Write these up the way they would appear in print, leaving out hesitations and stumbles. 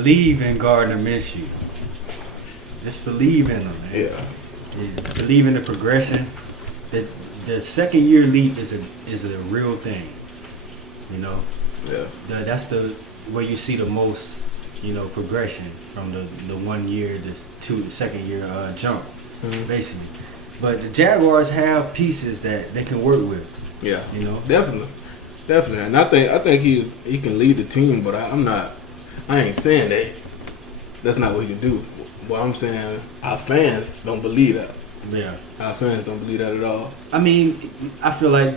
believe in Gardner Minshew. Just believe in him, man. Yeah. Believe in the progression. The second year leap is a real thing. You know. Yeah. That's the where you see the most, progression from the 1 year, this second year jump, basically. But the Jaguars have pieces that they can work with. Yeah. Definitely. And I think he can lead the team, but I ain't saying that's not what he can do. But I'm saying our fans don't believe that. Yeah. Our fans don't believe that at all. I mean, I feel like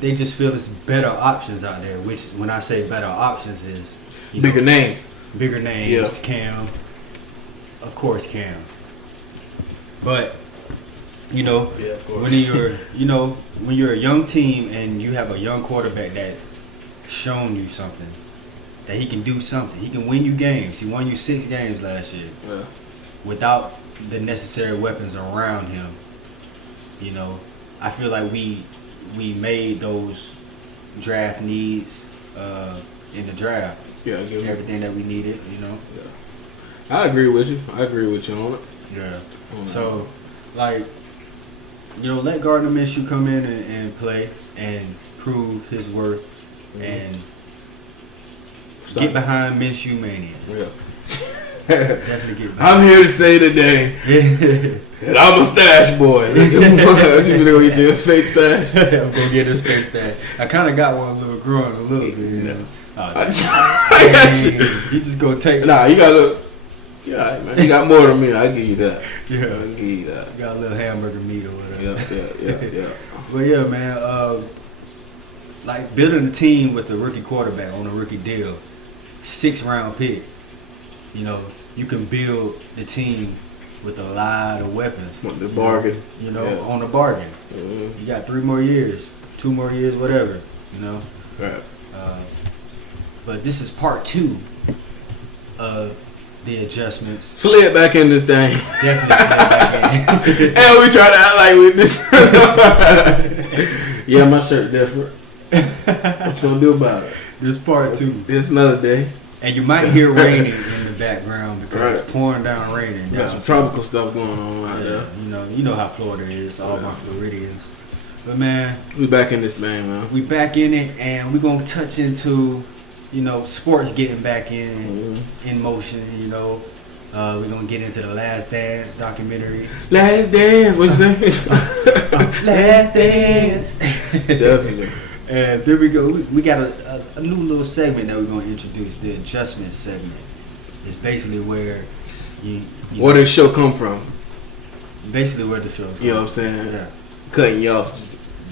they just feel it's better options out there, which when I say better options is bigger names. Bigger names, yeah. Cam. Of course Cam. But yeah, of course. when you're a young team and you have a young quarterback that shown you something, that he can do something. He can win you games. He won you 6 games last year. Yeah. Without the necessary weapons around him. I feel like we made those draft needs in the draft. Yeah, everything that we needed, Yeah. I agree with you. on it. Yeah. So, let Gardner Minshew come in and play and prove his worth and get behind Minshew Mania. Yeah. Definitely get behind. I'm here to say today that I'm a stash boy. You gonna get you a fake stash? I'm gonna get this fake stash. I kind of got one growing a little bit. You just gonna take. Nah, you got a. Yeah, man. You got more than me. I give you that. Yeah, I give you that. You got a little hamburger meat or whatever. Yeah. But yeah, man. Building a team with a rookie quarterback on a rookie deal, 6th-round pick. You can build the team with a lot of weapons. The bargain. On a bargain. Mm-hmm. You got 3 more years, 2 more years, whatever. Right. But this is part 2 of the adjustments. Slid back in this thing. Definitely slid back in. And we try to act like we this. Yeah, my shirt different. What you gonna do about it? This part 2. It's another day. And you might hear raining in the background because it's pouring down raining. Got some tropical stuff going on right there. You know how Florida is, all my Floridians. But man, we back in this thing, man. We back in it, and we're gonna touch into, sports getting back in motion. We're gonna get into the Last Dance documentary. Last Dance, what you say? Last Dance. Definitely. And there we go. We got a new little segment that we're going to introduce, the adjustment segment. It's basically where where the show come from. Basically where the show's come from. You know what I'm saying? Yeah. Cutting you off.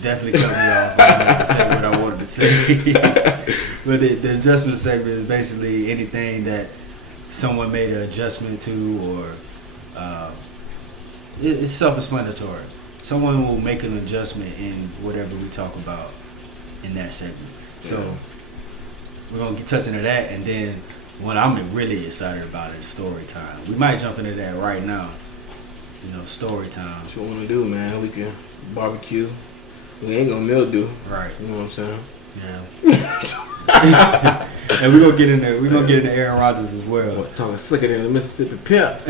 Definitely cutting me off. I didn't have to say what I wanted to say. But the adjustment segment is basically anything that someone made an adjustment to, or it's self-explanatory. Someone will make an adjustment in whatever we talk about in that segment. So we're going to touch into that, and then what I'm really excited about is story time. We might jump into that right now. Story time. What you want to do, man? We can barbecue. We ain't going to mildew. Right. You know what I'm saying? Yeah. And we're going to get in there. We're going to get into Aaron Rodgers as well. Talking slicker than the Mississippi Pimp.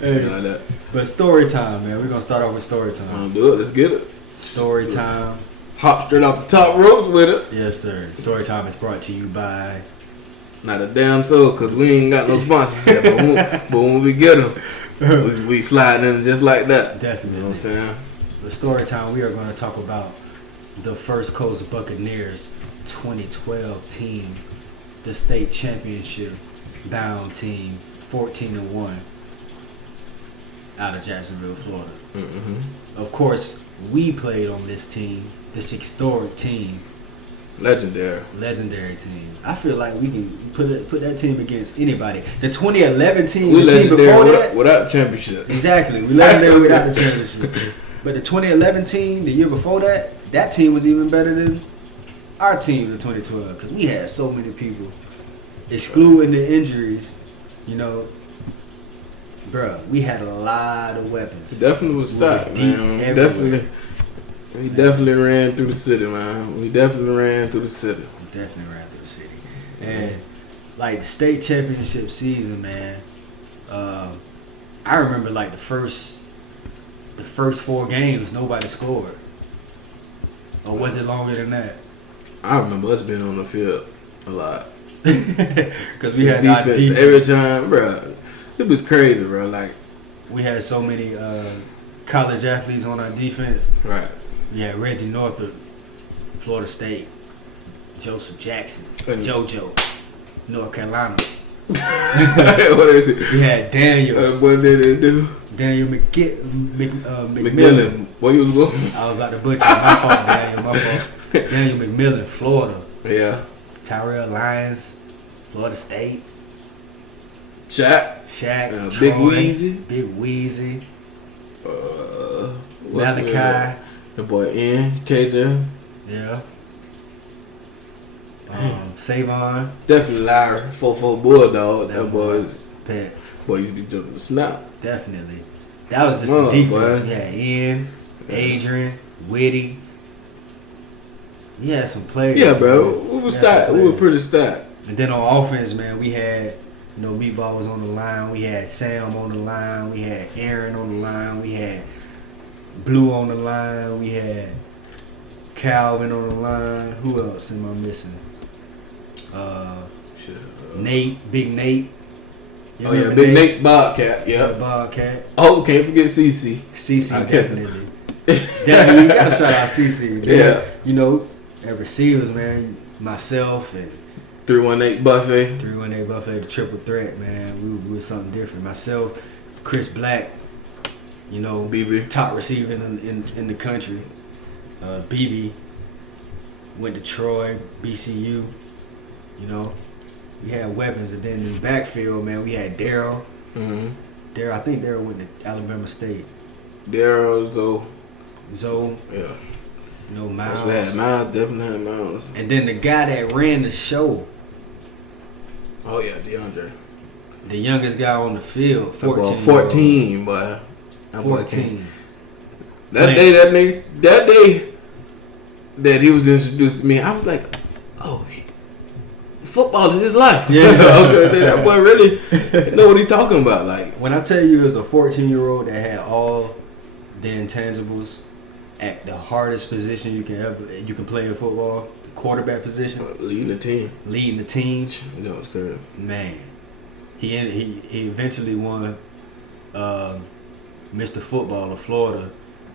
Hey, like that. But story time, man. We're going to start off with story time. Want to do it? Let's get it. Story time. Hop straight off the top ropes with it. Yes, sir. Story time is brought to you by... Not a damn soul, because we ain't got no sponsorship. but when we get them, we slide in just like that. Definitely. You know what I'm saying? The story time, we are going to talk about the First Coast Buccaneers 2012 team, the state championship bound team, 14-1 out of Jacksonville, Florida. Mm-hmm. Of course, we played on this team, this historic team. Legendary team. I feel like we can put that team against anybody. The 2011 team, we the team before that, without championship. Exactly, we legendary without the championship. But the 2011 team, the year before that team was even better than our team in 2012 because we had so many people, excluding the injuries. Bruh, we had a lot of weapons. It definitely was stacked, man. We definitely ran through the city, man. We definitely ran through the city. And like the state championship season, man. I remember like the first 4 games, nobody scored. Or was it longer than that? I remember us being on the field a lot. Because we had defense our defense every time, bro. It was crazy, bro. Like we had so many college athletes on our defense. right. We had Reggie Northup, Florida State, Joseph Jackson, JoJo, North Carolina. What is it? We had Daniel. What did it do? Daniel McMillan. McMillan. What you was going? I was about to butcher my fault, Daniel. My fault. Daniel McMillan, Florida. Yeah. Tyrell Lyons, Florida State. Shaq. Troy, Big Weezy. Big Weezy. Malachi. Malachi. The boy N. KJ. Yeah. Savon. Definitely Larry. 4-4 Bulldog. That boy. Pet. Boy used to be jumping the snap. Definitely. That was just the defense. We had Ian, Adrian, Whitty. We had some players. Yeah, bro. We were pretty stacked. And then on offense, man, we had, Meatball was on the line. We had Sam on the line. We had Aaron on the line. We had Blue on the line. We had Calvin on the line. Who else am I missing? Nate, Big Nate. Oh yeah, Big Nate Bobcat. Yeah, Bobcat. Oh, can't forget CC. CC definitely. Definitely, you gotta shout out CC. Yeah. And receivers, man. Myself and 318 Buffet. 318 Buffet, the triple threat, man. We were something different. Myself, Chris Black. BB, top receiver in the country. BB went to Troy, BCU. We had weapons, and then in the backfield, man, we had Daryl. Mm-hmm. I think Daryl went to Alabama State. Daryl, Zoe. Yeah. Miles. We had Miles, definitely had Miles. And then the guy that ran the show. Oh yeah, DeAndre. The youngest guy on the field, 14. 14, boy. 14. That day that he was introduced to me, I was like, oh, football is his life. Yeah. Okay, that boy really know what he talking about. Like when I tell you, it's a 14-year-old that had all the intangibles at the hardest position you can play in football, quarterback position, leading the team. That was good. Man, he eventually won Mr. Football of Florida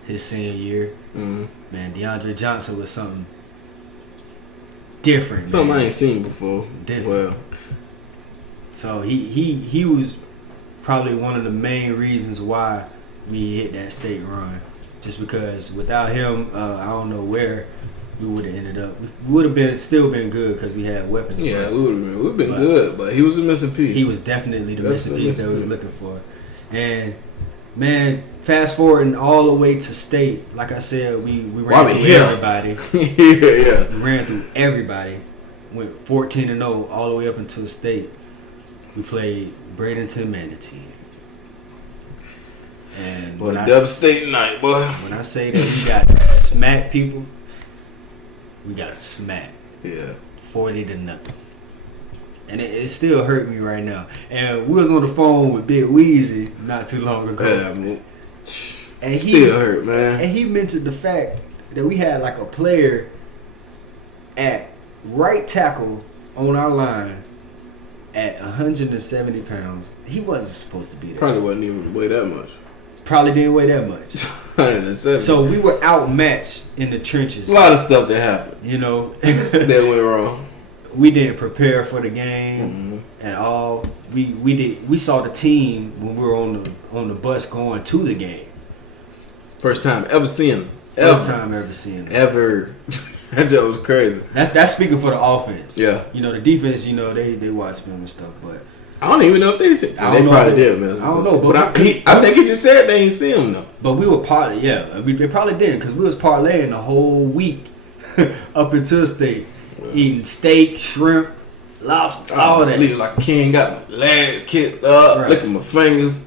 his senior year. Mm-hmm. Man, DeAndre Johnson was something different. Something man. I ain't seen before. Different. Well, so he was probably one of the main reasons why we hit that state run. Just because without him, I don't know where we would have ended up. We would have still been good because we had weapons. Yeah, we would have been good, but he was a missing piece. He was definitely the missing piece that we was looking for. And man, fast forwarding all the way to state, like I said, we ran through everybody. Yeah. We ran through everybody. Went 14-0 all the way up until state. We played Bradenton Manatee. And what a devastating night, boy. When I say that we got smacked, people, we got smacked. Yeah. 40-0. And it still hurt me right now. And we was on the phone with Big Weezy not too long ago. Yeah, and still hurt, man. And he mentioned the fact that we had like a player at right tackle on our line at 170 pounds. He wasn't supposed to be there. Probably wasn't even weigh that much. Probably didn't weigh that much. 170. So we were outmatched in the trenches. A lot of stuff that happened. That went wrong. We didn't prepare for the game at all. We saw the team when we were on the bus going to the game. First time ever seeing them. First time ever seeing them. Ever. That joke was crazy. That's speaking for the offense. Yeah. The defense, they watch film and stuff, but I don't even know if they said. They probably did, man. I don't know, but I think he just said they ain't see him though. But we were they probably did because we was parlaying the whole week up until state, eating steak, shrimp, lobster, all that. Leave like a king, got my legs kicked up, licking my fingers.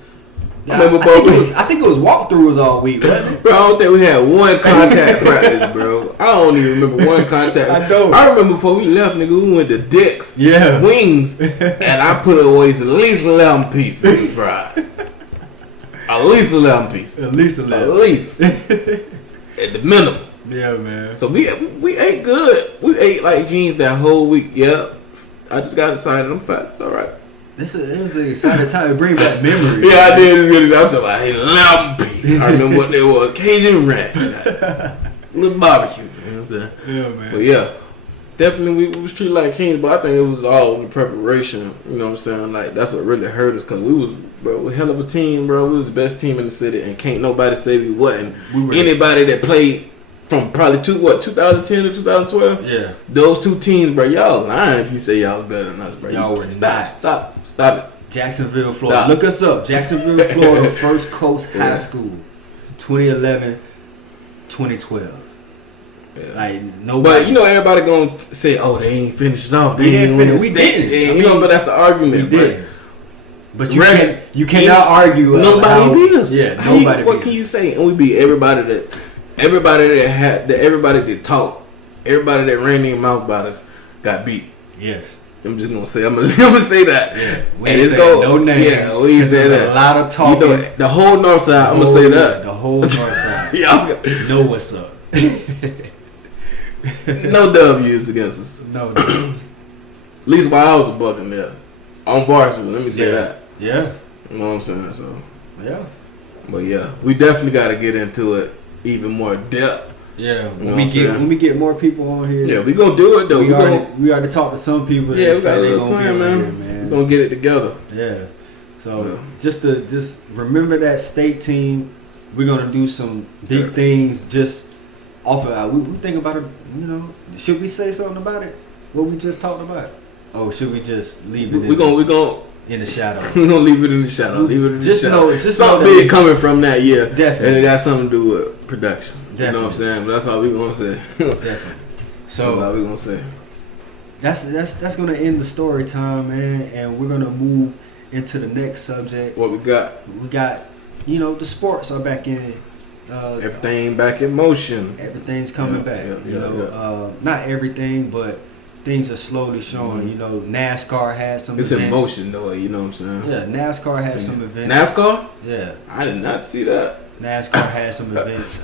I remember I think it was walkthroughs all week, wasn't it? Bro, I don't think we had one contact practice, bro. I don't even remember one contact. I don't. I remember before we left, nigga, we went to Dick's, Wings, and I put away at least 11 pieces of fries. At least 11 pieces. At least 11. At least. At the minimum. Yeah, man. So we ate good. We ate like jeans that whole week. Yeah. I just got excited. I'm fat. It's all right. It was an exciting time to bring back memories. Yeah, I did. I was talking about 11 pieces. I remember what they were. Cajun ranch. Little barbecue. You know what I'm saying? Yeah, man. But yeah, definitely we was treated like kings. But I think it was all the preparation. You know what I'm saying? Like, that's what really hurt us. Because we was, bro, a hell of a team, bro. We was the best team in the city. And can't nobody say we wasn't. Anybody that played from probably 2010 to 2012? Yeah. Those two teams, bro, y'all lying if you say y'all was better than us, bro. Y'all were not. Stop it. Jacksonville, Florida. Stop. Look us up. Jacksonville, Florida, First Coast High School. 2011, 2012. Yeah. Like, nobody. But, you know, everybody gonna say, oh, they ain't finished off. We didn't finish. We didn't. You know, but that's the argument. We did. But you cannot argue. Nobody beat us. Yeah, nobody beat us. What can you say? And we beat everybody that talked, everybody that ran their mouth about us got beat. Yes. I'm just gonna say. I'm gonna say that. Yeah. We ain't saying no names. Yeah, we say that. A lot of talking. You know, the whole north side. I'm gonna say that. The whole north side. Y'all know what's up. No W's against us. No W's. At least while I was a Buccaneer on varsity. Let me say that. Yeah. You know what I'm saying? So. Yeah. But yeah, we definitely got to get into it even more depth. Yeah, when we get more people on here. Yeah, we gonna do it though. We already talked to some people. Yeah, we got a little plan, man. We gonna get it together. Yeah. So just remember that state team. We're gonna do some big things. Just off of we think about it. You know, should we say something about it? What we just talked about? Oh, should we just leave it? We gonna in the shadow. We're gonna leave it in the shadow. Just know something big coming from that. Yeah, definitely. And it got something to do with production. Definitely. You know what I'm saying? But that's all we gonna say. Definitely. So that's all we gonna say. That's gonna end the story time, man, and we're gonna move into the next subject. What we got? We got, the sports are back in. Everything back in motion. Everything's coming back. Not everything, but things are slowly showing. Mm-hmm. NASCAR had some events. It's in motion, though. You know what I'm saying? Yeah, NASCAR had some events. NASCAR? Yeah. I did not see that. NASCAR had some events.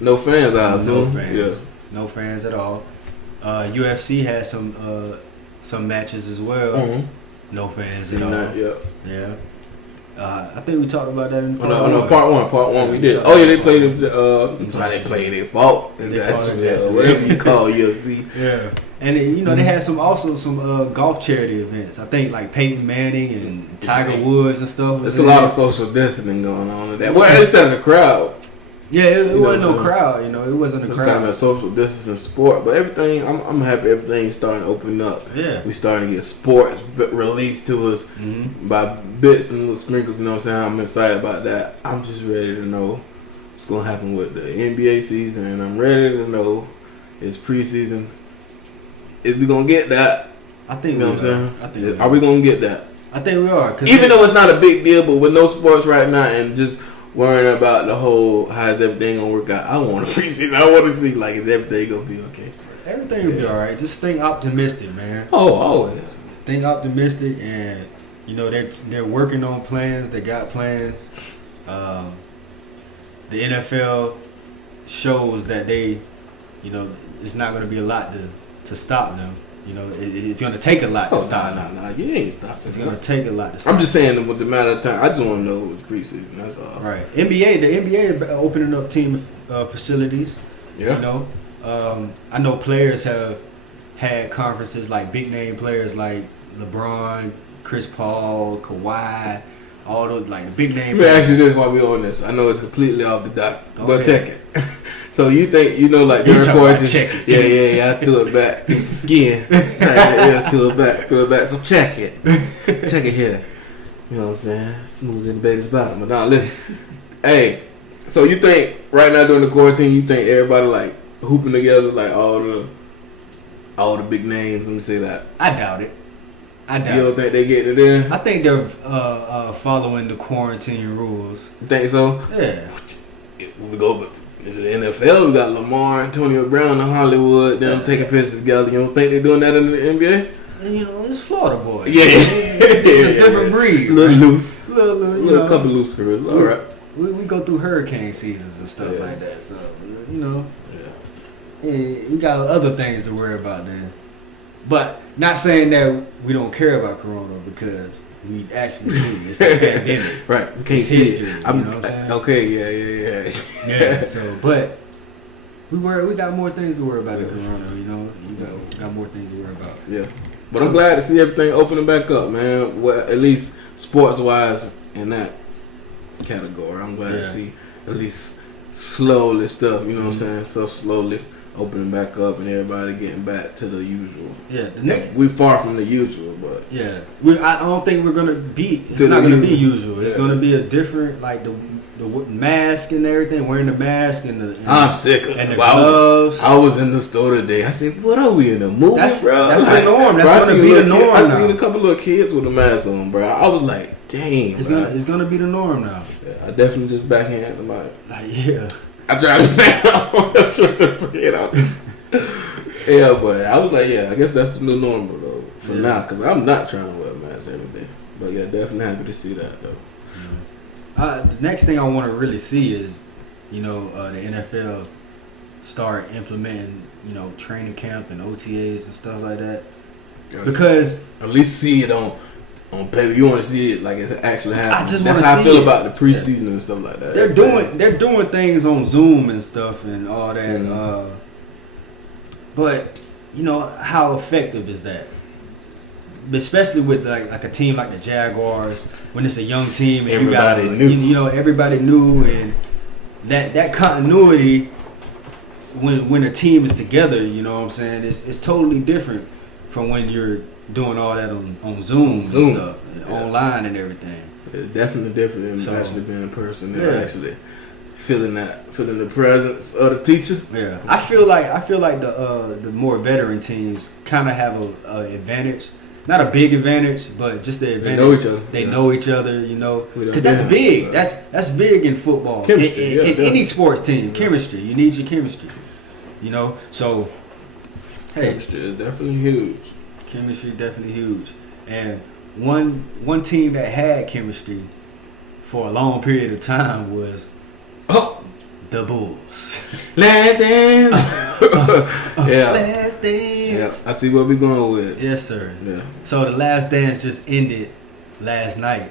No fans, I assume. No fans. Yeah. No fans at all. UFC had some matches as well. Mm-hmm. No fans at all. Yeah. I think we talked about that in part one. Part one we did. Oh yeah, they played it. They played. They fought. Whatever you call UFC. Yeah. And they had some golf charity events. I think like Peyton Manning and Tiger Woods and stuff. There's a lot of social distancing going on in that. Well, instead of the crowd. Yeah, it wasn't no crowd. It wasn't a crowd. It's kind of a social distancing sport, but everything. I'm happy everything's starting to open up. Yeah, we starting to get sports released to us by bits and little sprinkles. You know what I'm saying? I'm excited about that. I'm just ready to know what's gonna happen with the NBA season, and I'm ready to know it's preseason. Is we gonna get that? I think. You know what I'm saying? I think. Are we gonna get that? I think we are. Even though it's not a big deal, but with no sports right now and just worrying about the whole how is everything gonna work out. I want a preseason. I want to see is everything gonna be okay. Everything will be all right. Just think optimistic, man. Oh, always. Think optimistic, and they're working on plans. They got plans. The NFL shows that they, it's not gonna be a lot to stop them. It's going to take a lot to stop. Nah, you ain't stopping. It's going to take a lot to stop. I'm just saying with the matter of time. I just want to know what's preseason. That's all. Right. The NBA is opening up team facilities. Yeah. I know players have had conferences like big name players like LeBron, Chris Paul, Kawhi, all those the big name. Let me ask you this while we're on this. I know it's completely off the dock, but check it. So you think during quarantine? Yeah. I threw it back. Some skin. Threw it back. So check it here. You know what I'm saying? Smooth in the baby's bottom. But now listen. Hey, so you think right now during the quarantine, you think everybody hooping together all the big names? Let me say that. I doubt it. I doubt. You don't think they get it in? I think they're following the quarantine rules. You think so? Yeah. We go, but in the NFL, we got Lamar, Antonio Brown in Hollywood, them taking pictures together. You don't think they're doing that in the NBA? And, you know, it's Florida boys. Yeah. It's a different breed. A little right? loose. Little Couple loose screws. All right. We go through hurricane seasons and stuff like that. So, you know, we got other things to worry about then. But not saying that we don't care about Corona, because we actually do. It's a pandemic. Right. We can't It's see history. it. You know what I'm saying? Okay. Yeah. Yeah. So, but we got more things to worry about than Corona. You know, we got more things to worry about. Yeah. But I'm glad to see everything opening back up, man. Well, at least sports wise in that category. I'm glad to see at least slowly stuff, you know what I'm saying? So slowly opening back up and everybody getting back to the usual. Yeah, we far from the usual, but I don't think we're gonna be. It's not gonna be usual. It's gonna be a different, like the mask and everything, wearing the mask and I'm sick of and the gloves. I was in the store today. I said, "What are we in a movie, bro?" That's the norm. That's gonna be the norm. I seen a couple of kids with a mask on, bro. I was like, "Dang, it's gonna be the norm now." Yeah, I definitely just backhand them out. I tried to back out. Yeah, but I was like, I guess that's the new normal though for now, because I'm not trying to wear a mask every day. But yeah, definitely happy to see that though. The next thing I want to really see is, the NFL start implementing, training camp and OTAs and stuff like that. Because at least see it on paper. You want to see it like it's actually happening. That's how I feel about the preseason and stuff like that. They're doing things on Zoom and stuff and all that. Mm-hmm. But how effective is that? Especially with like a team like the Jaguars, when it's a young team and everybody everybody knew, and that continuity when a team is together, you know what I'm saying, it's totally different from when you're doing all that on Zoom and stuff, and online and everything. It's definitely different than actually being in person and actually feeling the presence of the teacher. Yeah, I feel like the more veteran teams kind of have a advantage. Not a big advantage, but just the advantage. They know each other. They know each other, because that's big. That's big in football. Chemistry, in any sports team, chemistry. You need your chemistry. So chemistry is definitely huge. Chemistry definitely huge. And one team that had chemistry for a long period of time was the Bulls. Last Dance. Last Dance. Yeah, I see where we're going with. Yes, sir. Yeah. So the Last Dance just ended last night,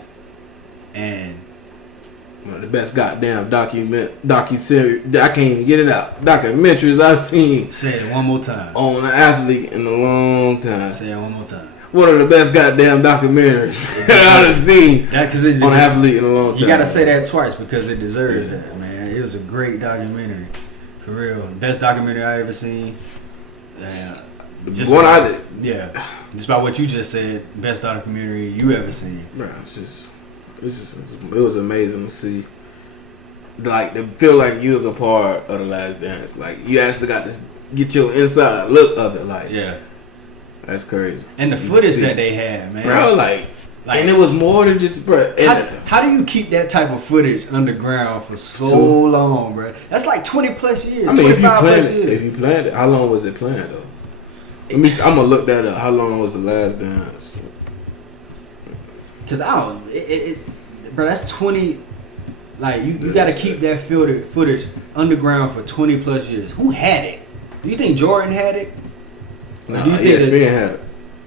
and one of the best goddamn docu-series. I can't even get it out. Documentaries I've seen. Say it one more time. On an athlete in a long time. Say it one more time. One of the best goddamn documentaries I've seen on an athlete in a long time. You gotta say that twice because it deserves that, man. It was a great documentary, for real. Best documentary I ever seen. Just by what you just said, best documentary you ever seen. Bro, it was amazing to see. Like, to feel like you was a part of the Last Dance. Like, you actually got to get your inside look of it. Like, that's crazy. And the footage that they had, man. Bro, like, and it was more than just, bro. How do you keep that type of footage underground for so long, bro? That's like 20 plus years. I mean, if you planned it, how long was it planned though? I'm gonna look that up. How long was the Last Dance? Cause bro, that's 20. Like you got to keep that footage underground for 20 plus years. Who had it? Do you think Jordan had it? No, ESPN had it.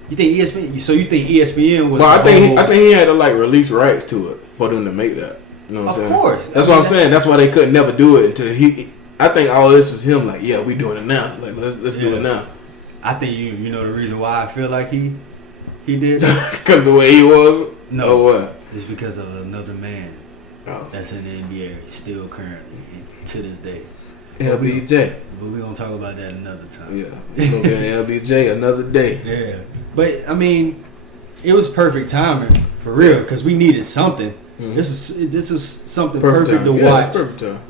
You think ESPN? So you think ESPN was? Well, I think he had to like release rights to it for them to make that. You know what I'm saying? Of course. That's what I'm saying. That's why they could never do it until he. I think all this was him. Like, we doing it now. Like, let's do it now. I think you know the reason why I feel like he did. Because the way he was. No. Or what? It's because of another man that's in the NBA still currently to this day. LBJ. But we're gonna talk about that another time. Yeah, we're gonna get LBJ another day. Yeah, but I mean, it was perfect timing for real because we needed something. Mm-hmm. This is something perfect to watch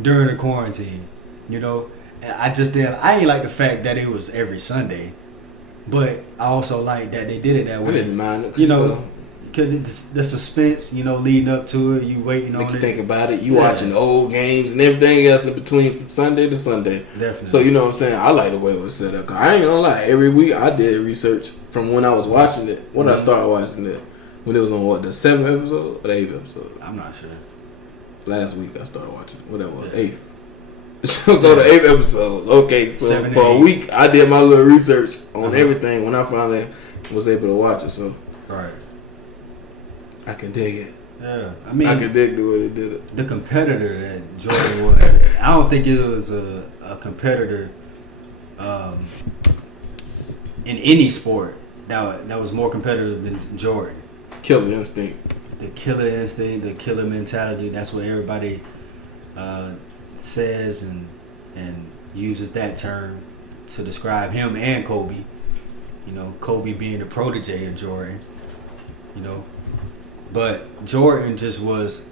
during the quarantine. And I ain't like the fact that it was every Sunday. But I also like that they did it that I way. didn't mind it. You know, because it's the suspense, you know, leading up to it. You waiting on make it. you think about it. You watching old games and everything else in between from Sunday to Sunday. Definitely. So you know what I'm saying. I like the way it was set up. 'Cause I ain't gonna lie. Every week I did research from when I was watching it. When I started watching it, when it was on what, the 7th episode or the 8th episode. I'm not sure. Last week I started watching whatever was 8th. So the 8th episode. Okay, so for a week I did my little research on everything when I finally was able to watch it. So right, I can dig it. Yeah, I mean, I can dig the way they did it. The competitor that Jordan was, I don't think it was a competitor in any sport that was more competitive than Jordan. Killer instinct. The killer instinct, the killer mentality. That's what everybody says and uses that term to describe him and Kobe. You know, Kobe being the protege of Jordan. You know, but Jordan just was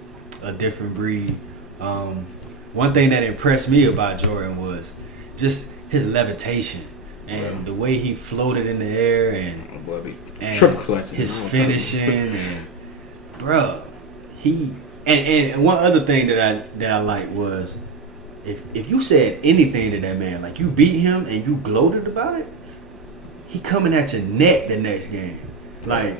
a different breed. One thing that impressed me about Jordan was just his levitation and the way he floated in the air and triple clutch, his finishing and bruh, and one other thing that I liked was if you said anything to that man, like you beat him and you gloated about it, he coming at your neck the next game. Like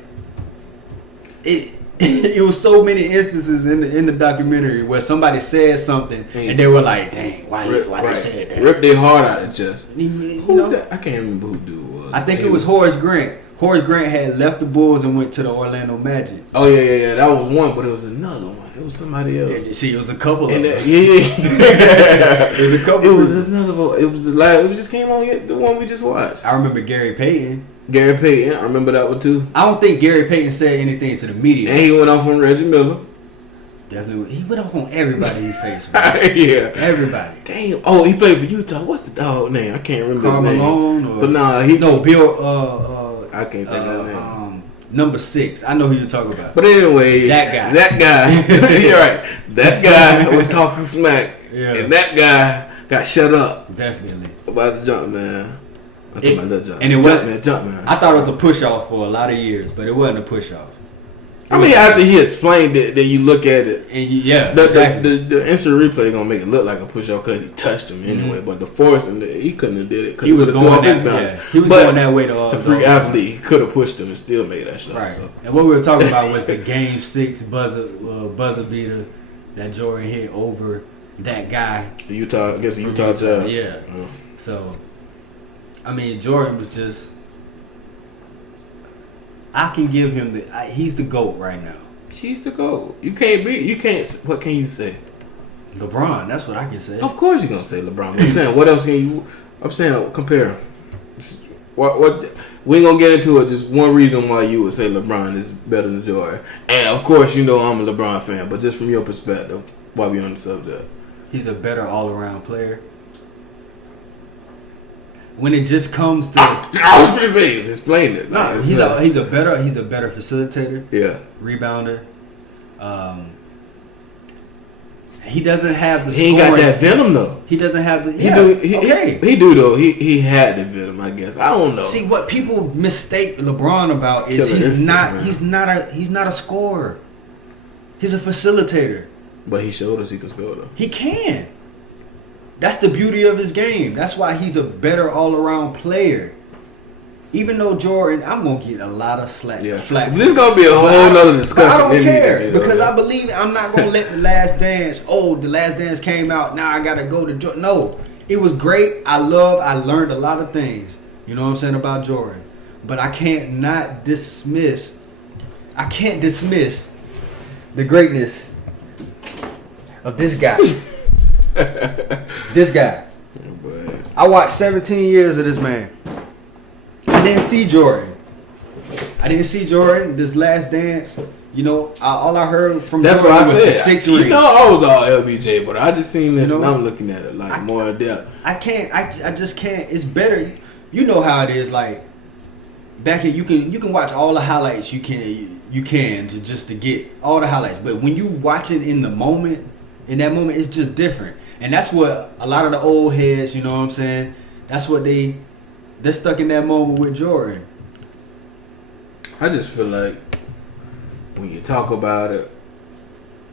it was so many instances in the documentary where somebody said something and they were like, "Dang, why they said that?" Ripped their heart out of chest. You know, that? I can't remember who dude was. I think it was Horace Grant. Horace Grant had left the Bulls and went to the Orlando Magic. Oh yeah. That was one, but it was another one. It was somebody else. Yeah, see, it was a couple of them. It was a couple. It was another one. It was like it just came on the one we just watched. I remember Gary Payton. Gary Payton, I remember that one too. I don't think Gary Payton said anything to the media. And he went off on Reggie Miller. Definitely, he went off on everybody he faced. Man. Yeah, everybody. Damn. Oh, he played for Utah. What's the dog name? I can't remember Karl his name. Malone. But nah, Bill. I can't think of his name. Number 6. I know who you're talking about. But anyway, that guy. You're right. That guy was talking smack, and that guy got shut up. Definitely about the jump man. I'm talking about that jump. And it was jump man. I thought it was a push off for a lot of years, but it wasn't a push off. I mean, after he explained it, then you look at it, and exactly. the instant replay gonna make it look like a push off because he touched him anyway. But the force and he couldn't have did it because he was going that way. He was going that way. It's a freak athlete. He could have pushed him and still made that shot. Right. So. And what we were talking about was the Game 6 buzzer beater that Jordan hit over that guy. Utah Jazz. Yeah. So, I mean, Jordan was just. I can give him he's the GOAT right now. He's the GOAT. You can't. What can you say? LeBron. That's what I can say. Of course you're gonna say LeBron. I'm saying what else can you? I'm saying compare. What we ain't gonna get into it. Just one reason why you would say LeBron is better than Jordan. And of course you know I'm a LeBron fan, but just from your perspective, why we on the subject? He's a better all around player. When it just comes to, I was gonna say, explain it. No, he's a better facilitator. Yeah, rebounder. He doesn't have the. He ain't got that venom though. He doesn't have the. He do though. He had the venom, I guess. I don't know. See, what people mistake LeBron about is he's not a scorer. He's a facilitator. But he showed us he can score though. He can. That's the beauty of his game. That's why he's a better all-around player. Even though Jordan, I'm gonna get a lot of slack. Yeah. Flack. This is gonna be a whole nother discussion. I don't care because I believe I'm not gonna let The Last Dance. Oh, The Last Dance came out. Now I gotta go to Jordan. No, it was great. I learned a lot of things. You know what I'm saying about Jordan, but I can't dismiss the greatness of this guy. This guy. I watched 17 years of this man. I didn't see Jordan. This Last Dance. You know, all I heard from Jordan was the 6 rings. You know, I was all LBJ, but I just seen this and I'm looking at it like more in depth. I just can't. It's better. You know how it is. Like back in, you can watch all the highlights you can to get all the highlights. But when you watch it in that moment, it's just different. And that's what a lot of the old heads, you know what I'm saying? That's what they They're stuck in that moment with Jordan. I just feel like when you talk about it,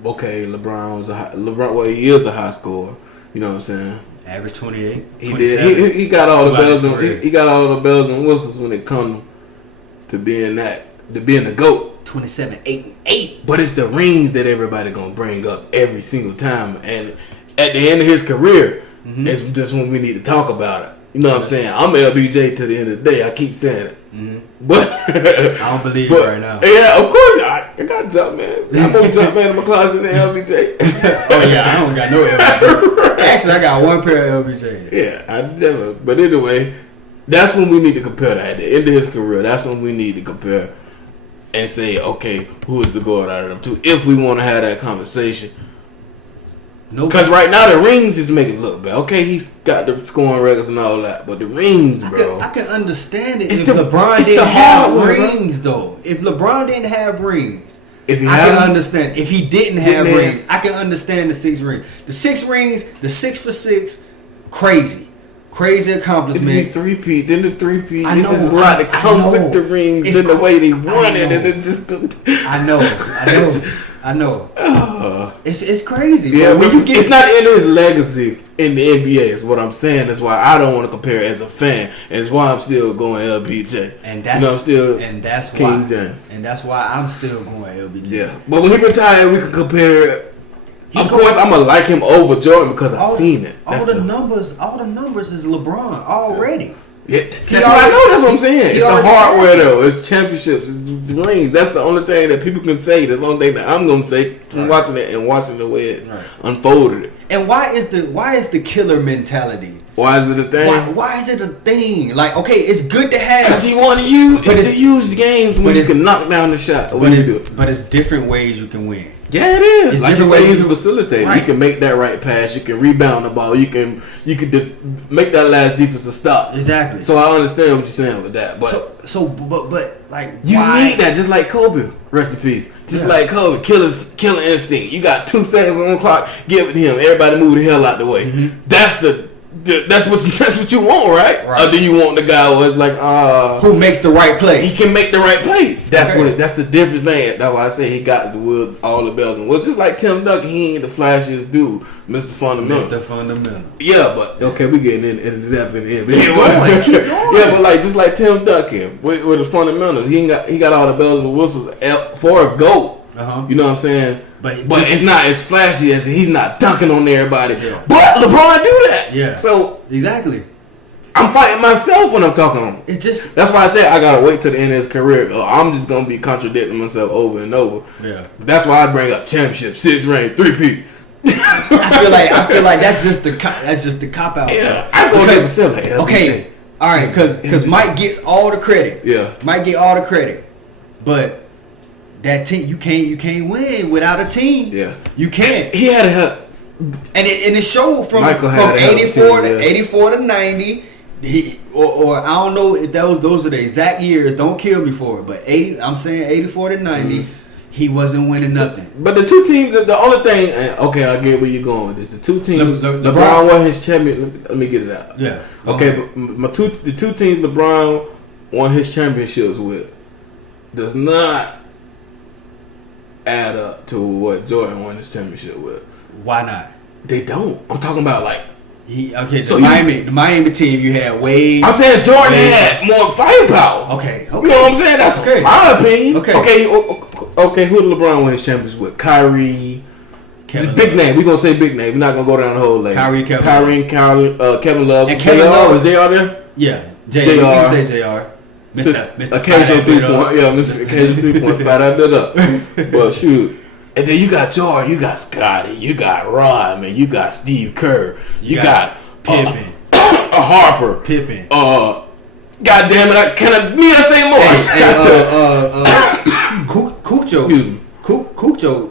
okay, LeBron. He is a high scorer. You know what I'm saying? Average 28. He did. He got all the bells and he got all the bells and whistles when it comes to being the GOAT. 27, 8, and 8. But it's the rings that everybody gonna bring up every single time. And at the end of his career, it's just when we need to talk about it. You know what I'm saying? I'm LBJ to the end of the day. I keep saying it. But I don't believe it right now. Yeah, of course. I got Jumpman. I'm gonna Jumpman in my closet in LBJ. Oh yeah, I don't got no LBJ. Actually, I got one pair of LBJ. Yeah, I never. But anyway, that's when we need to compare that. At the end of his career, that's when we need to compare and say, okay, who is the GOAT out of them two? If we want to have that conversation. Because right now the rings just make it look bad. Okay, he's got the scoring records and all that, but the rings, bro. I can understand it if LeBron didn't have rings, though. If LeBron didn't have rings, I can understand. If he didn't have rings, I can understand the 6 rings. The 6 rings, the 6 for 6, crazy accomplishment. If he 3-peat, then the 3-peat. This is a lot to come with the rings and the way they won it, and it's just. I know. It's crazy. Yeah, but it's not in his legacy in the NBA. Is what I'm saying. That's why I don't want to compare it as a fan. And it's why I'm still going LBJ. And that's why I'm still going LBJ. Yeah, but when he retired, we can compare. Of course, I'm gonna like him over Jordan because I've seen it. All the numbers is LeBron already. Yeah, that's what I know. That's what I'm saying. It's the hardware, though. It's championships. It's the rings. That's the only thing that people can say. That's the only thing that I'm gonna say from watching it and watching the way it unfolded. And why is the killer mentality? Why is it a thing? Why is it a thing? Like, okay, it's good to have. Because he want to use the games when you can knock down the shot. But it's different ways you can win. Yeah, it is. It's like different ways ways to facilitate. Right. You can make that right pass. You can rebound the ball. You can make that last defensive stop. Exactly. So I understand what you're saying with that. But but like you need that, just like Kobe. Rest in peace. Just like Kobe, killer instinct. You got 2 seconds on the clock. Give it to him. Everybody move the hell out the way. That's what you want, right? Or do you want the guy who's like who makes the right play? He can make the right play. That's the difference thing. That's why I say he got all the bells and whistles. Just like Tim Duncan, he ain't the flashiest dude, Mr. Fundamental. Yeah, but okay, we getting into that in the end. Keep going. Yeah, but like just like Tim Duncan with the fundamentals, he got all the bells and whistles for a GOAT. You know what I'm saying? But it's not as flashy as he's not dunking on everybody. Yeah. But LeBron do that. Yeah. So exactly. I'm fighting myself when I'm talking on him. That's why I say I gotta wait till the end of his career. I'm just gonna be contradicting myself over and over. Yeah. That's why I bring up championship, 6 ring, 3-peat. I feel like that's just the cop out. Yeah. I go there for like, okay. All right, because Mike gets all the credit. Yeah. Mike get all the credit, but that team you can't win without a team. Yeah. You can't. He had to help. And it showed from 84 to 90. Or I don't know if those are the exact years. Don't kill me for it. But 84 to 90, he wasn't winning nothing. But the two teams, the only thing, okay, I get where you're going with this. The two teams, LeBron won his champion. Let me get it out. Yeah. Okay, but the two teams LeBron won his championships with does not add up to what Jordan won his championship with. Why not? They don't. I'm talking about like the Miami team. You had Wade. I'm saying Jordan had more firepower. Okay. You know what I'm saying? That's my opinion. Okay. Who did LeBron win his championships with? Kyrie. Big name. We're gonna say big name. We're not gonna go down the whole lane. Kyrie, Kevin Love. And Kevin Love was JR there? Yeah. JR. You can say JR. Occasional 3-point. Yeah, Mr. Occasional 3-point. Flat that up. But shoot. And then you got Jordan, you got Scotty, you got Rodman, you got Steve Kerr, you got Pippen, Harper, Pippen. God damn it! I say more. Cucho. Excuse me. Cucho.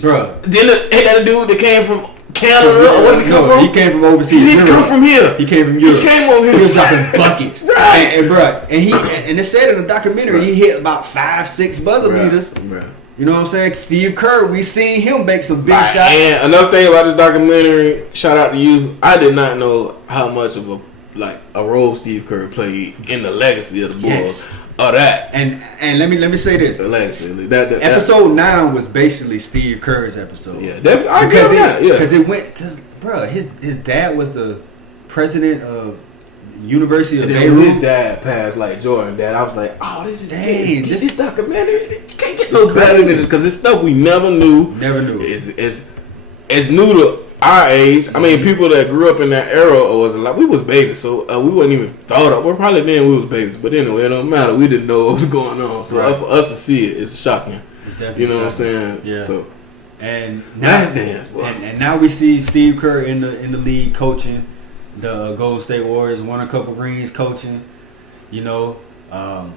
Bro. Then that dude that came from Canada. Where did he come from? He came from overseas. He didn't come from here. He came from Europe. He came over here. He was dropping buckets. Right. And it said in the documentary he hit about 5-6 buzzer beaters. Right. You know what I'm saying? Steve Kerr, we seen him make some big shots. And another thing about this documentary, shout out to you. I did not know how much of a like a role Steve Kerr played in the legacy of the Bulls. Yes. Or that. And let me say this. The legacy. Episode 9 was basically Steve Kerr's episode. Yeah, definitely. Because bro, his dad was the president of University of Beirut. Beirut. His dad passed like Jordan. Dad, I was like, oh, this is this documentary. It can't get no no better than this because it's stuff we never knew. Never knew. It's new to our age. I mean, people that grew up in that era was a lot. We was babies, so we wasn't even thought of. Well, probably then we was babies, but anyway, it don't matter. We didn't know what was going on. So for us to see it, it's shocking. It's definitely you know shocking. what I'm saying? Yeah. So and now, and now we see Steve Kerr in the league coaching the Golden State Warriors. Won a couple rings coaching. You know, I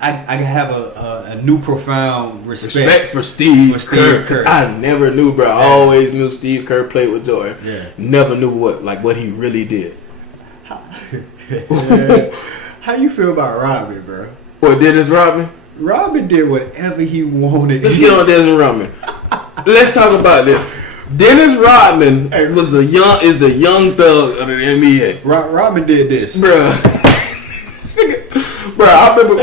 have a new profound respect for Steve Kerr. I never knew, bro. I always knew Steve Kerr played with Jordan. Yeah. Never knew what he really did. How you feel about Rodman, bro? What, Dennis Rodman? Rodman did whatever he wanted. Let's get on Dennis Rodman. Let's talk about this. Dennis Rodman is the young thug of the NBA. Rodman did this, bro. Bro, I remember,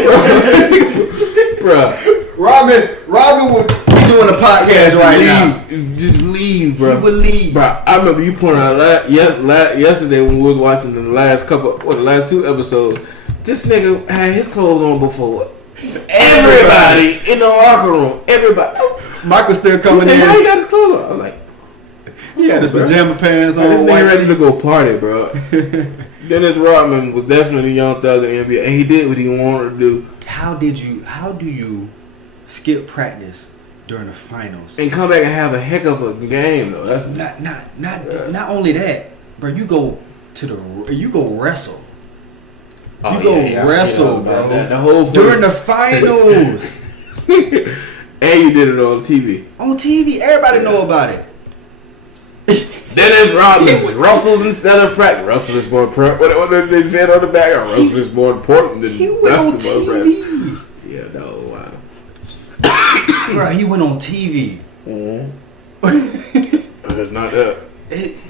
bro. Rodman would be doing a podcast right now. Just leave, bro. He would leave, bro. I remember you pointed out yesterday when we was watching the last two episodes. This nigga had his clothes on before everybody in the locker room. Everybody. Michael still coming in. How he got his clothes on? I'm like, he had his pajama pants on. This nigga ready to go party, bro. Dennis Rodman was definitely a young thug in the NBA, and he did what he wanted to do. How do you skip practice during the finals and come back and have a heck of a game though? That's not only that, bro. You go wrestle. Oh, you go wrestle, bro. The whole during the finals. And you did it on TV. On TV, everybody know about it. Dennis Rodman Russell's instead of practice. Russell is more important. What they said on the back? Russell is more important than he went on TV. Yeah, no, wow. Bro, he went on TV. It's not that.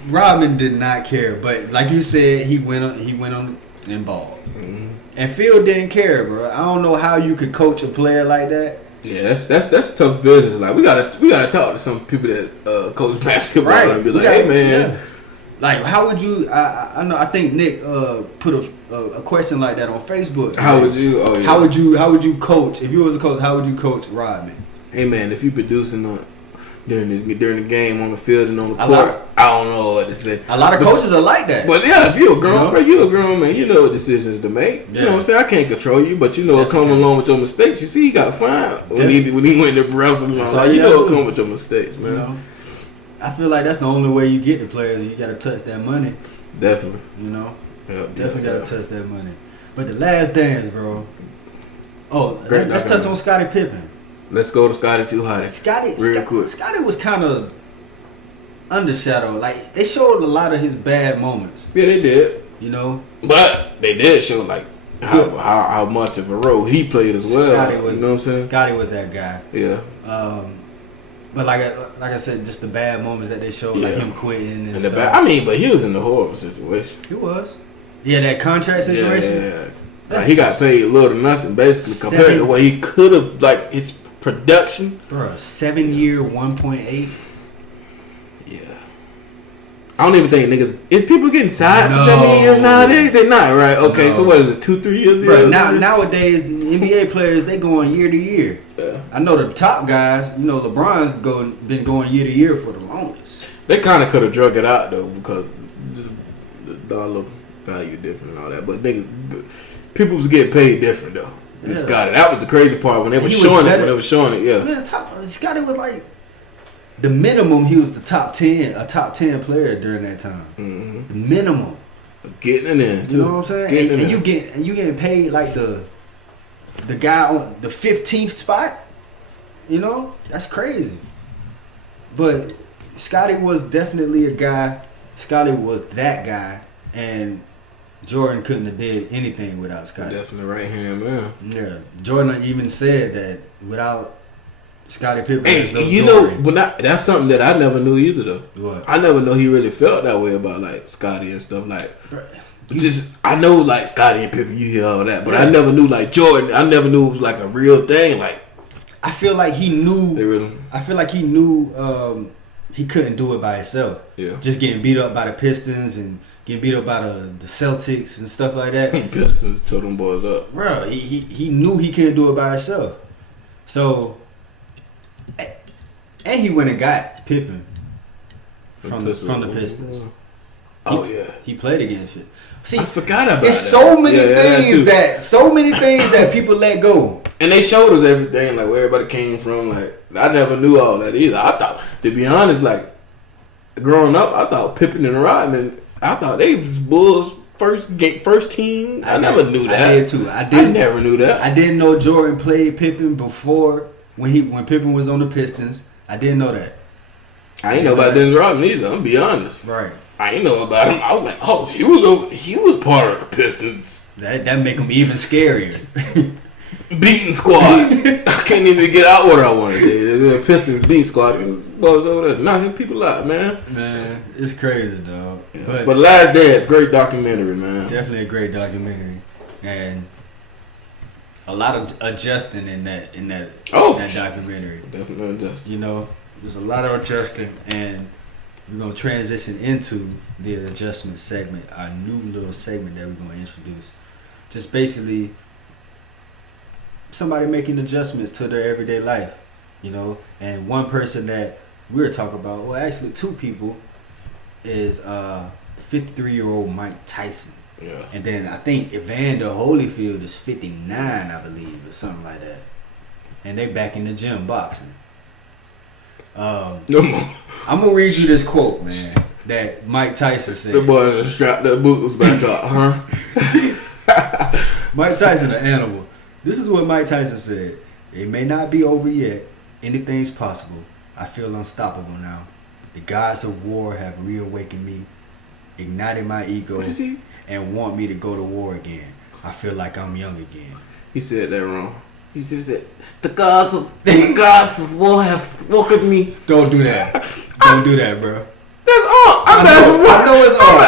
Rodman did not care, but like you said, he went on and balled. Mm-hmm. And Phil didn't care, bro. I don't know how you could coach a player like that. Yeah, that's tough business. Like we gotta talk to some people that coach basketball and be like, hey man, yeah. Like how would you? I think Nick put a question like that on Facebook. How would you? Oh yeah. How would you coach if you was a coach? How would you coach Rodman? Hey man, if you producing during the game on the field and on the court, I don't know what to say. A lot of coaches are like that. But yeah, if you're a grown, bro, you're a grown man. You know what decisions to make. Yeah. You know what I'm saying? I can't control you, but you know what comes along with your mistakes. You see, he got fined when he went to wrestling. Like, you know what comes with your mistakes, man. You know? I feel like that's the only way you get the players. You got to touch that money. Definitely. You know? Yeah, definitely got to touch that money. But the last dance, bro. Oh, let's touch on Scottie Pippen. Let's go to Scottie Too Hotty. Scottie was kind of undershadowed. Like they showed a lot of his bad moments. Yeah, they did. You know, but they did show like how much of a role he played as well. You know what I'm saying? Scottie was that guy. Yeah. But like I said, just the bad moments that they showed, like him quitting and stuff. But he was in the horrible situation. He was. Yeah, that contract situation. Yeah. Like, he got paid little to nothing basically compared to what he could have, like his production. Bro, 7-year, 1.8. Yeah. I don't even think niggas is people getting signed for 7 years now. They're not, right? Okay, so what is it? 2-3 years? Bro, nowadays NBA players they going year to year. Yeah. I know the top guys. You know, LeBron's been going year to year for the longest. They kind of could have drug it out though because the dollar value different and all that. But people was getting paid different though. Yeah. Scottie, that was the crazy part when they were showing it. Yeah. Man, Scottie was like the minimum. He was the top 10 player during that time. Mm-hmm. The minimum. Getting it in. You know what I'm saying? And you getting paid like the guy on the 15th spot. You know, that's crazy. But Scottie was definitely a guy. Scottie was that guy, and Jordan couldn't have did anything without Scottie. Definitely right hand man. Yeah, Jordan even said that without Scottie Pippen Hey, is no you Jordan. know, but that's something that I never knew either, though. What? I never know he really felt that way about like Scottie and stuff. Like, You- just I know like Scottie and Pippen, you hear all that, but Yeah. I never knew like Jordan. I never knew it was like a real thing. Like, I feel like he knew. they really, I feel like he knew he couldn't do it by himself. yeah. Just getting beat up by the Pistons and getting beat up by the Celtics and stuff like that. Pistons tore them boys up. Bro, he knew he couldn't do it by himself. So, and he went and got Pippen from the Pistons. Oh yeah, He played against it. See, I forgot about it's that. so many things that people let go. And they showed us everything, like where everybody came from. Like, I never knew all that either. I thought, to be honest, like growing up, I thought Pippen and Rodman, I thought they was Bulls first team. I never knew that. I did too. I never knew that. I didn't know Jordan played Pippen before when Pippen was on the Pistons. I didn't know that. I ain't know about Dennis Rodman either. I'm gonna be honest. Right. I ain't know about him. I was like, oh, he was part of the Pistons That make him even scarier. beating squad. I can't even get out what I want to say. The Pistons beat squad. Boys over there knocking people out, man. Man, it's crazy, dog. Yeah. But Last Dance, great documentary, man. Definitely a great documentary, and a lot of adjusting in that documentary. Definitely does. You know, there's a lot of adjusting, and we're gonna transition into the adjustment segment, our new little segment that we're gonna introduce. Just basically somebody making adjustments to their everyday life, you know. And one person that we're talking about, well, actually two people, is 53-year-old Mike Tyson. Yeah. And then I think Evander Holyfield is 59, I believe, or something like that. And they back in the gym boxing. I'm gonna read you this quote, man, that Mike Tyson said. The boy strapped that boots back up, huh? Mike Tyson, an animal. This is what Mike Tyson said. It may not be over yet. Anything's possible. I feel unstoppable now. The gods of war have reawakened me, ignited my ego, What is he? and want me to go to war again. I feel like I'm young again. He said that wrong. He just said, the gods of war have woken me. Don't do that. Don't do that, bro. That's all. I know it's all.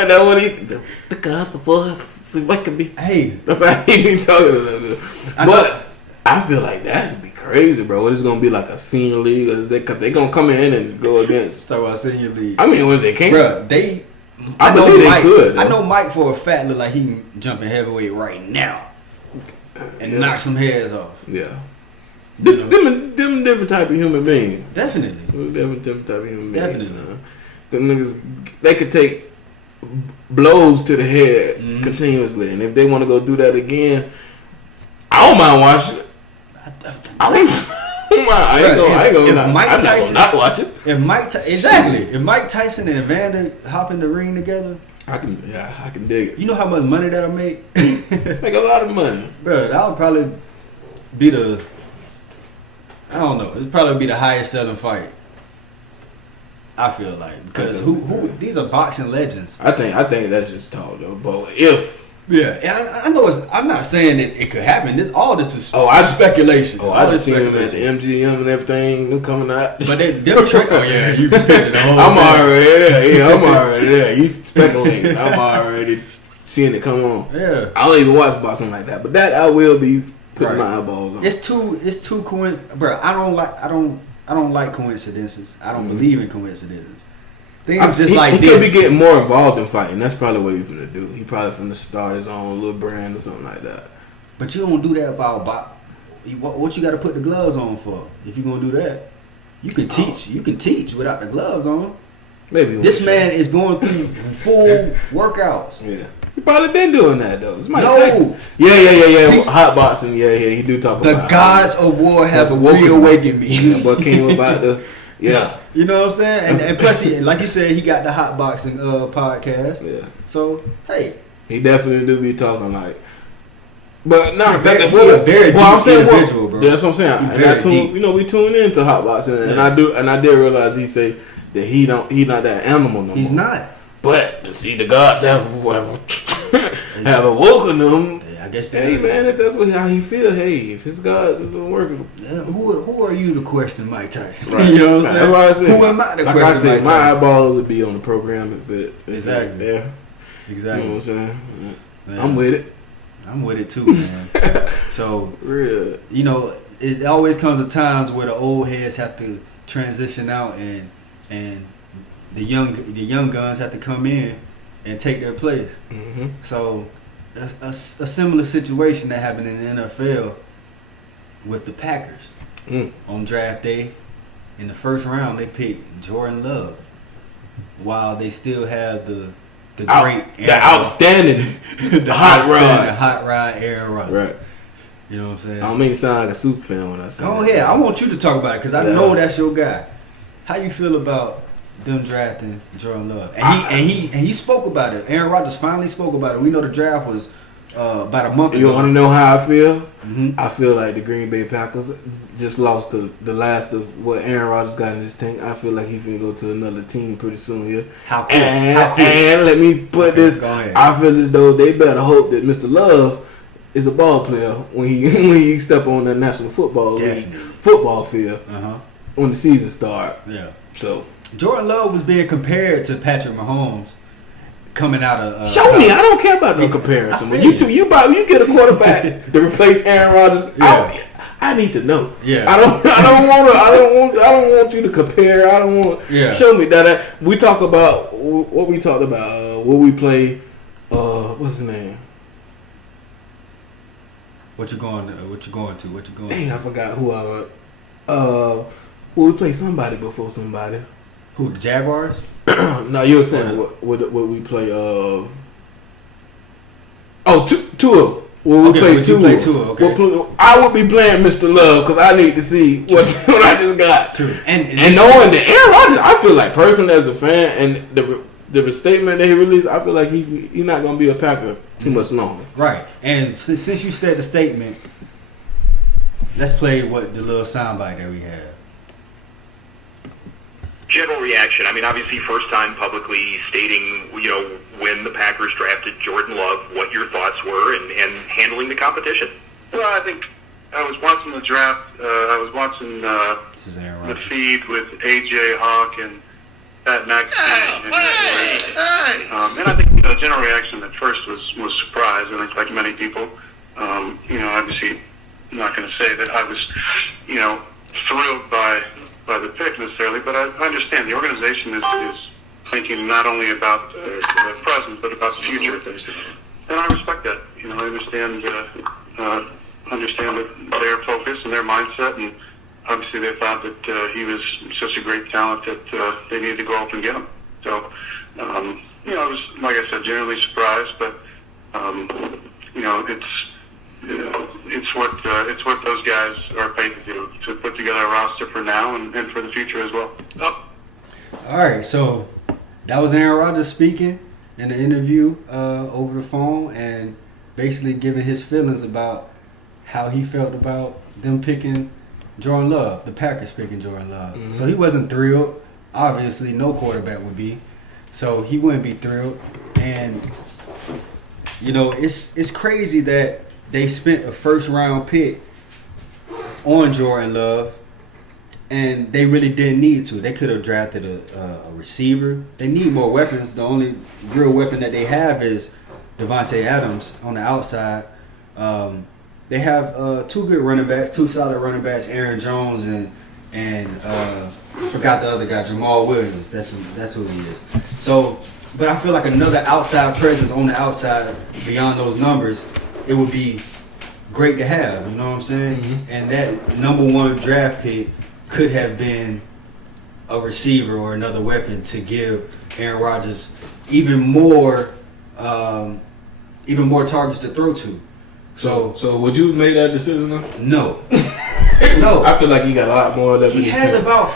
And that's what the gods of war have woken me. Hey, That's how he be talking about. But I feel like that should be crazy, bro. What is gonna be like a senior league? Or cause they gonna come in and go against. talk about senior league. I mean, what they can't. Bro, I believe they could. I know Mike for a fact look like he can jump in heavyweight right now and knock some heads off. Yeah. You know? Them different type of human beings. Definitely. Different type of human beings. Definitely. You know? Them niggas, they could take blows to the head continuously, and if they want to go do that again, I don't mind watching it. I ain't gonna not watch it. If Mike Tyson and Evander hop in the ring together, I can dig it. you know how much money that'll make? Make a lot of money. Bro, that would probably be I don't know. It'd probably be the highest selling fight. I feel like because who these are boxing legends. I think that's just talk though. But if I know I'm not saying that it could happen. This is speculation. I just seen them at the MGM and everything. Them coming out. But you be pitching the whole. I'm already there. You speculating. I'm already seeing it come on. Yeah. I don't even watch boxing like that, but that I will be putting my eyeballs on. It's too coincidence, bro. I don't like coincidences. I don't believe in coincidences. Things just like he this. could be getting more involved in fighting. That's probably what he's gonna do. He probably finna start his own little brand or something like that. But you don't do that about what you got to put the gloves on for. If you gonna do that, you can teach. You can teach without the gloves on. Maybe this man is going through full workouts. Yeah. He probably been doing that though. It's Mike No. Tyson. Yeah. Hot boxing. Yeah. He do talk about the gods of war have reawakened me. Yeah, but came about the You know what I'm saying? And plus, like you said, he got the hot boxing podcast. Yeah. So hey, he definitely do be talking like. But not he's a very deep individual, bro. That's what I'm saying. And we tune into hot boxing, and I did realize he say that he not that animal no more. He's not. But to see the gods have awoken them, I guess. Hey man, if that's how he feel, hey, if his God isn't working, who are you to question Mike Tyson? Right. You know what I'm saying? That's what I said. Who am I to like question I said, Mike Tyson? my eyeballs would be on the program if it Exactly. there. Exactly. You know what I'm saying? Man, I'm with it. I'm with it too, man. So, Real. you know, it always comes to times where the old heads have to transition out, and the young guns have to come in and take their place. Mm-hmm. So, a similar situation that happened in the NFL with the Packers on draft day. In the first round, they picked Jordan Love, while they still have the outstanding, the hot rod Aaron Rodgers. Right. You know what I'm saying? I don't mean to sound like a super fan when I say Go that. ahead. I want you to talk about it because I know that's your guy. How you feel about them drafting Jordan Love? And he spoke about it. Aaron Rodgers finally spoke about it. We know the draft was about a month ago. You want to know how I feel? Mm-hmm. I feel like the Green Bay Packers just lost the last of what Aaron Rodgers got in his tank. I feel like he's going to go to another team pretty soon here. How cool? And let me put this. I feel as though they better hope that Mr. Love is a ball player when he step on the National Football League football field when the season start. Yeah. So Jordan Love was being compared to Patrick Mahomes coming out of. Show me. I don't care about no comparison. When you get a quarterback to replace Aaron Rodgers, I need to know. Yeah. I don't want you to compare. I don't want. Yeah. Show me that. We talk about what we talked about. What we play. What's his name? What you going to? Dang, I forgot who I. We played somebody before somebody. Who, the Jaguars? No, you were saying what we play. Tua. When we play Tua. Okay. I would be playing Mr. Love because I need to see what I just got. True. And knowing that Aaron Rodgers, I feel like personally as a fan, and the statement that he released, I feel like he's not going to be a Packer too much longer. Right. And since you said the statement, let's play the little soundbite that we have. General reaction. I mean, obviously, first time publicly stating, when the Packers drafted Jordan Love, what your thoughts were and handling the competition. Well, I think I was watching the draft. I was watching the feed with A.J. Hawk and Pat McAfee. And I think the general reaction at first was surprise. I think, like many people, obviously, I'm not going to say that I was, thrilled by the pick necessarily, but I understand the organization is thinking not only about the present but about the future, and I respect that. I understand their focus and their mindset, and obviously they thought that he was such a great talent that they needed to go up and get him. So, I was, like I said, generally surprised, but it's what those guys are paid to do, to put together a roster for now and for the future as well. All right, so that was Aaron Rodgers speaking in the interview over the phone and basically giving his feelings about how he felt about them picking Jordan Love, the Packers picking Jordan Love. Mm-hmm. So he wasn't thrilled. Obviously, no quarterback would be. So he wouldn't be thrilled. And, it's crazy that they spent a first-round pick on Jordan Love, and they really didn't need to. They could have drafted a receiver. They need more weapons. The only real weapon that they have is Devontae Adams on the outside. They have two good running backs, two solid running backs, Aaron Jones and forgot the other guy, Jamal Williams. That's who he is. So, but I feel like another outside presence on the outside beyond those numbers, it would be great to have. You know what I'm saying? Mm-hmm. And that number one draft pick could have been a receiver or another weapon to give Aaron Rodgers even more targets to throw to. So would you make that decision now? No. No. I feel like he got a lot more left. He has about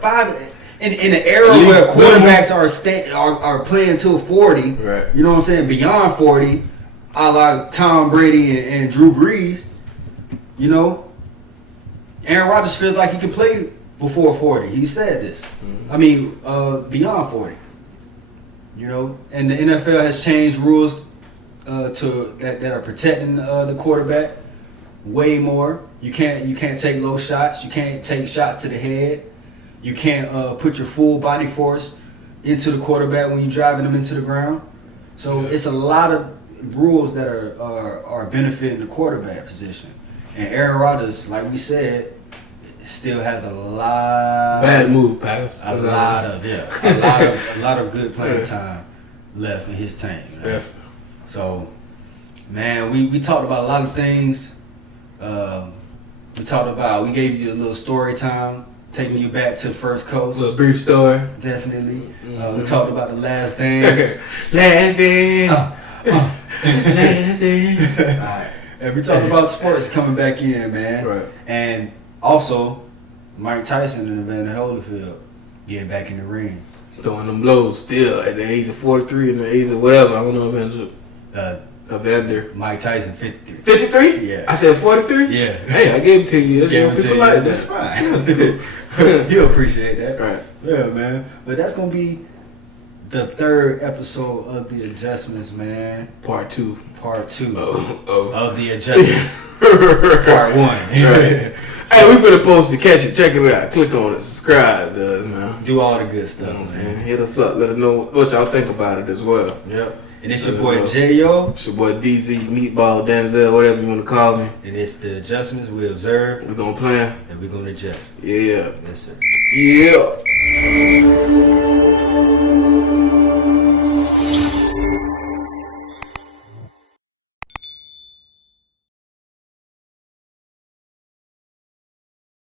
five in an era where quarterbacks are playing till 40. Right. You know what I'm saying? Beyond 40, a la Tom Brady and Drew Brees. Aaron Rodgers feels like he can play before 40. He said this. Mm-hmm. I mean, beyond 40. And the NFL has changed rules that are protecting the quarterback. Way more. You can't take low shots. You can't take shots to the head. You can't put your full body force into the quarterback when you're driving them into the ground. So it's a lot of rules that are benefiting the quarterback position. And Aaron Rodgers, like we said, still has a lot bad move, Packers. A lot of good playing time left in his tank. Man. So, man, we talked about a lot of things. We gave you a little story time, taking you back to First Coast. A little brief story. Definitely. We talked about the Last Dance. Last Dance. Last Dance. All right. And we talked about sports coming back in, man. Right. And also, Mike Tyson and Evander Holyfield getting back in the ring. Throwing them blows still at the age of 43 and the age of whatever. I don't know Evander. Mike Tyson, 53. 53? Yeah. I said 43? Yeah. Hey, I gave it to you. People like That's that. fine. You appreciate that. Right. Yeah, man. But that's going to be the third episode of The Adjustments, man. Part 2 of The Adjustments. Part 1. Right. Hey, we finna post it. Catch it. Check it out. Click on it. Subscribe. Man. Do all the good stuff, man. Hit us up. Let us know what y'all think about it as well. Yep. And it's your boy J.O. It's your boy DZ, Meatball, Denzel, whatever you want to call me. And it's The Adjustments we observe. We're going to plan. And we're going to adjust. Yeah. Yes, sir. Yeah.